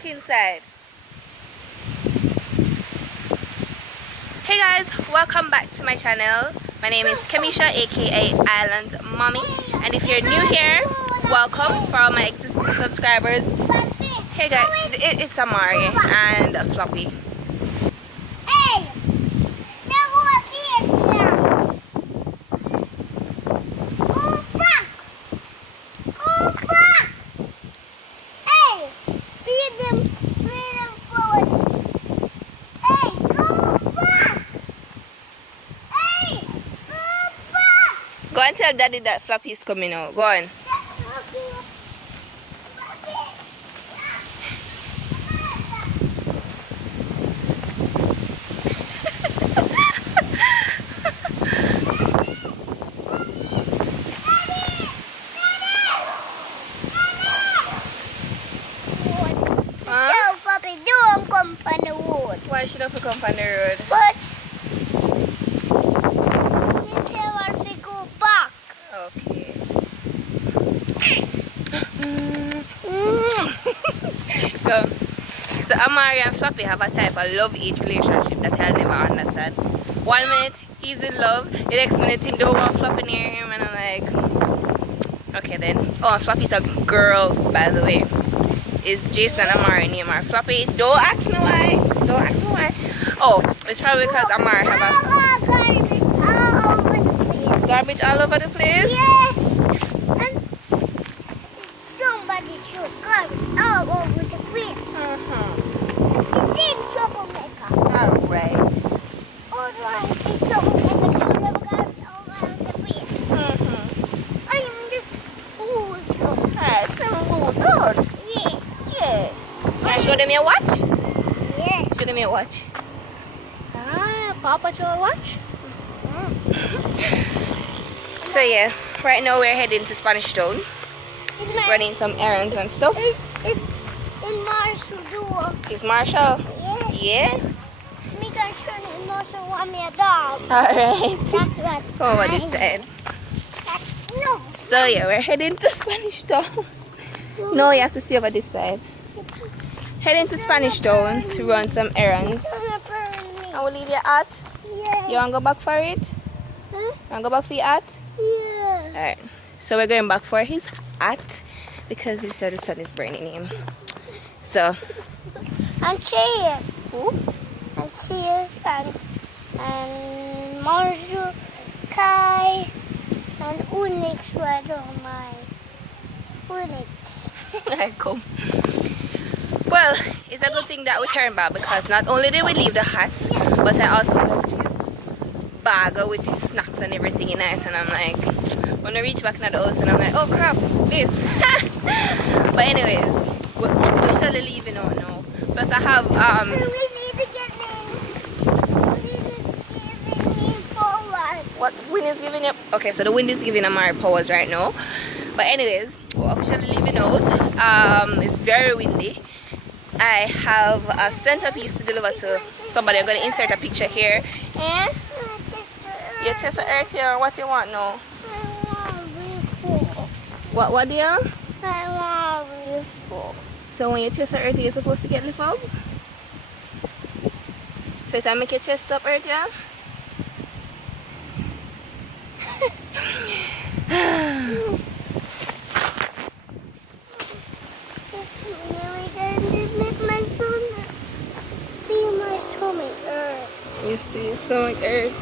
back inside. Hey guys, welcome back to my channel. My name is Kamisha, aka Island Mommy, and if you're new here, welcome. For all my existing subscribers, hey guys, it's Amari and Floppy. Hey, go back. Go back. Hey, feed them forward. Hey, go back. Hey, go back. Go and tell Daddy that Floppy is coming out. Go on. Tell Floppy don't come on the road. Why should I come on the road? But you tell her to go back. Okay. So Amari and Floppy have a type of love-hate relationship that I'll never understand. 1 minute he's in love, the next minute he don't want Floppy near him, and I'm like, okay then. Oh, and Floppy's a girl, by the way. Is Jason Amari name or Floppy? Don't ask me why. Don't ask me why. Oh, it's probably because Amari have a garbage all over the place. garbage all over the place. Yeah. And somebody threw garbage all over the place. His name's Troublemaker. Alright. Alright, it's Troublemaker threw the garbage all over the place. I am just rude, so. Alright, it's never rude. Good. Yeah. Yeah. Can I show them your watch? Yeah. Show them your watch. Ah, Paw Patrol watch? So yeah, right now we're heading to Spanish Town, running some errands and stuff. It's in Marshall door. Is Marshall? Yeah. Yeah? Me gonna turn it Marshall want me a dog. Alright. That's what. Come over this side. No. So yeah, we're heading to Spanish Town. No, you have to stay over this side. Heading to Spanish Town to run some errands. I will leave your hat. Yeah. You wanna go back for it? Huh? You wanna go back for your hat? Yeah. Alright. So we're going back for his hat because he said the sun is burning him. So And cheers. who? And cheers and Marshall, Kai, and Unix right on my Unix. Alright, come. Well, it's a good thing that we turned back because not only did we leave the hats, but I also left his bag with his snacks and everything in it, and I'm like, when I reach back in the house and I'm like, oh crap, this. But anyways, we're officially leaving out now. Plus I have We need to get in. We need to give me forward. what wind is giving up? Okay, so the wind is giving Amari powers right now. But anyways, we're officially leaving out. It's very windy. I have a centerpiece to deliver to somebody. I'm gonna insert a picture here. And your chest of earth here, what you want now? What dear? I want before. So when your chest of earth you're supposed to get lift up? So if I make your chest up earth, yeah? This really gonna make my son feel my tummy hurts. You see your stomach earth.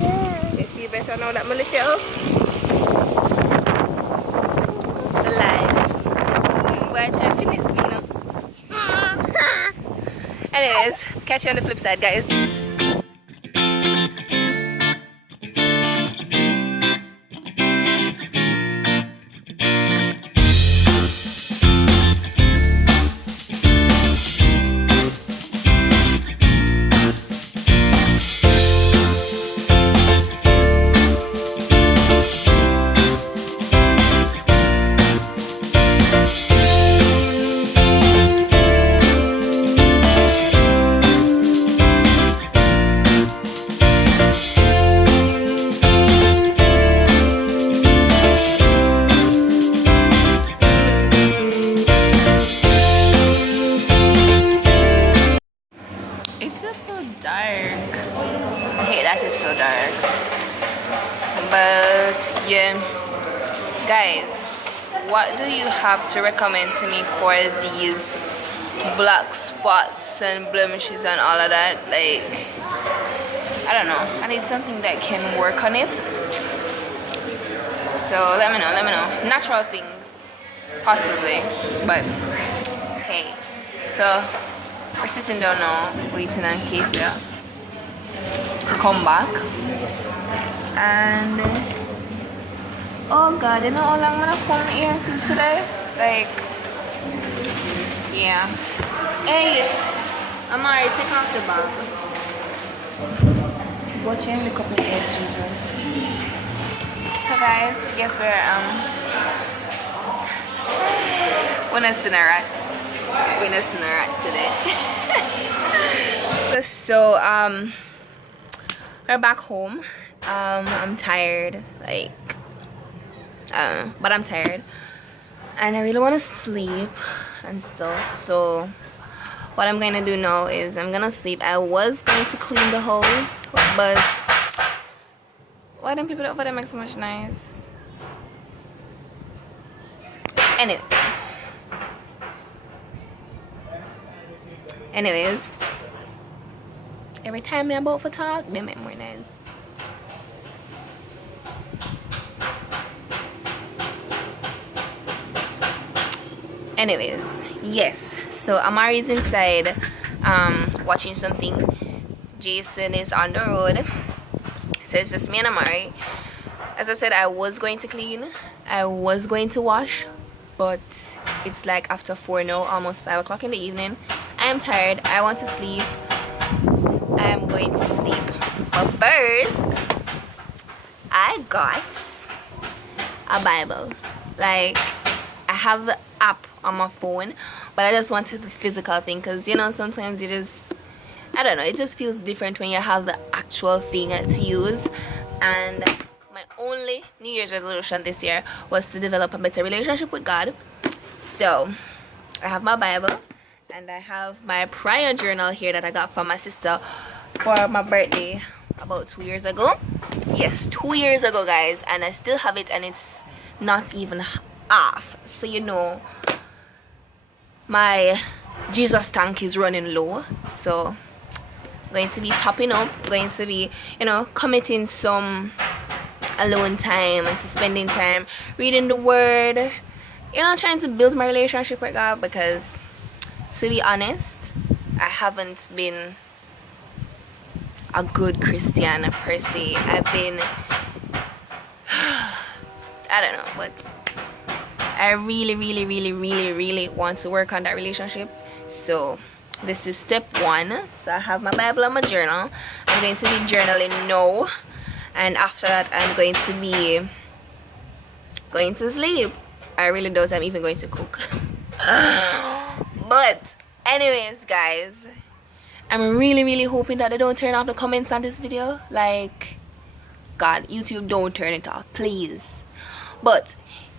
Yeah. You feel better now that I lift you up? The lies. That's why I try to finish me now. Anyways, catch you on the flip side, guys. so dark. But yeah, guys, what do you have to recommend to me for these black spots and blemishes and all of that? Like, I don't know, I need something that can work on it. So let me know. Natural things, possibly, but hey. So we're sitting down now, waiting on Casey to come back. And oh god, you know how long I'm gonna come here to today? Like, yeah. Hey, I'm already taking off the bag. Watching the couple of Jesus. So guys, guess where I am? We're not seeing a rat. We're not seeing a rat today. so we're back home. I'm tired, like, I don't know, but I'm tired and I really want to sleep and stuff. So what I'm going to do now is I'm going to sleep. I was going to clean the house, but why don't people over there make so much noise? Anyways, every time I'm about to talk, they make more noise. Anyways, yes, so Amari's inside watching something. Jason is on the road, so it's just me and Amari. As I said, I was going to clean, I was going to wash, but it's like after 4 now, almost 5 o'clock in the evening. I am tired, I want to sleep. I am going to sleep, but first I got a Bible. Like, I have the app on my phone, but I just wanted the physical thing, because you know, sometimes you just, I don't know, it just feels different when you have the actual thing to use. And my only New Year's resolution this year was to develop a better relationship with God. So I have my Bible and I have my prayer journal here that I got from my sister for my birthday about 2 years ago. Yes, 2 years ago, guys, and I still have it, and it's not even half. So you know, my Jesus tank is running low, so I'm going to be topping up, going to be, you know, committing some alone time and to spending time reading the word, you know, trying to build my relationship with God, because to be honest, I haven't been a good Christian per se. I've been I don't know, but I really want to work on that relationship. So this is step 1. So I have my Bible and my journal. I'm going to be journaling now, and after that I'm going to be going to sleep. I really doubt I'm even going to cook. But anyways, guys, I'm really hoping that they don't turn off the comments on this video. Like, God, YouTube, don't turn it off, please. But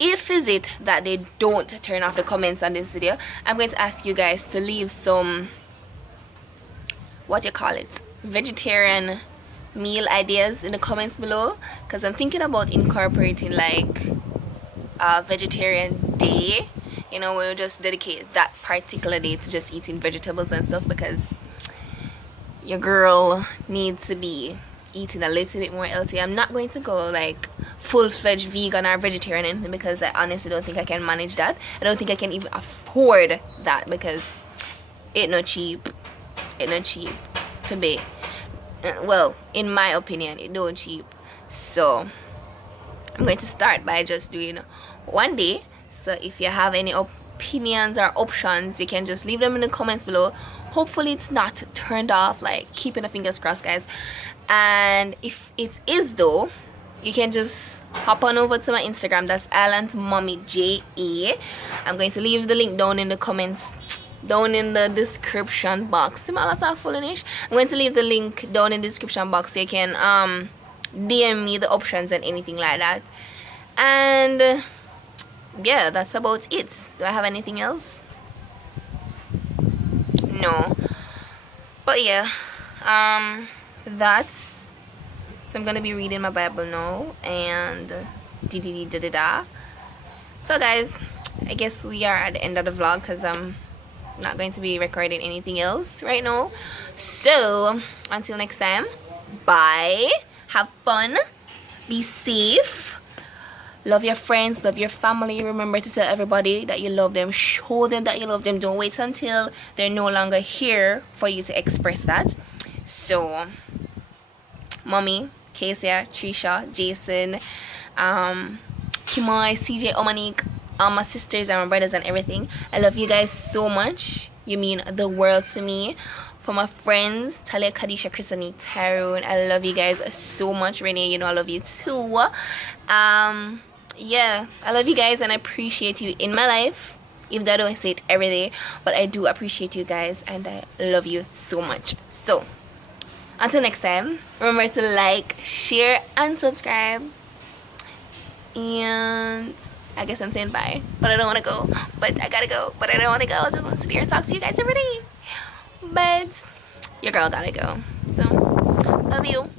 if is it that they don't turn off the comments on this video, I'm going to ask you guys to leave some, what you call it, vegetarian meal ideas in the comments below, because I'm thinking about incorporating like a vegetarian day, you know, we'll just dedicate that particular day to just eating vegetables and stuff, because your girl needs to be eating a little bit more healthy. I'm not going to go like full-fledged vegan or vegetarian, because I honestly don't think I can manage that. I don't think I can even afford that, because it's not cheap. It's not cheap to be, well, in my opinion, it don't cheap. So I'm going to start by just doing one day. So if you have any opinions or options, you can just leave them in the comments below. Hopefully it's not turned off, like keeping the fingers crossed, guys. And if it is though, you can just hop on over to my Instagram. That's IslandMommyJA. I'm going to leave the link down in the comments, down in the description box. I'm going to leave the link down in the description box, so you can DM me the options and anything like that. And yeah, that's about it. Do I have anything else? No. But yeah, that's So I'm gonna be reading my Bible now and da. So guys, I guess we are at the end of the vlog because I'm not going to be recording anything else right now. So until next time, bye, have fun, be safe, love your friends, love your family. Remember to tell everybody that you love them, show them that you love them. Don't wait until they're no longer here for you to express that. So Mommy, Kesia, Trisha, Jason, Kimoy, CJ, Omanik, all my sisters and my brothers and everything, I love you guys so much. You mean the world to me. For my friends, Talia, Kadisha, Chrisani, Tyrone, I love you guys so much. Renee, you know I love you too. Yeah, I love you guys and I appreciate you in my life, even though I don't say it every day, but I do appreciate you guys and I love you so much. So until next time, remember to like, share and subscribe. And I guess I'm saying bye, but I don't want to go, but I gotta go, but I don't want to go. I just want to sit here and talk to you guys every day, but your girl gotta go. So love you.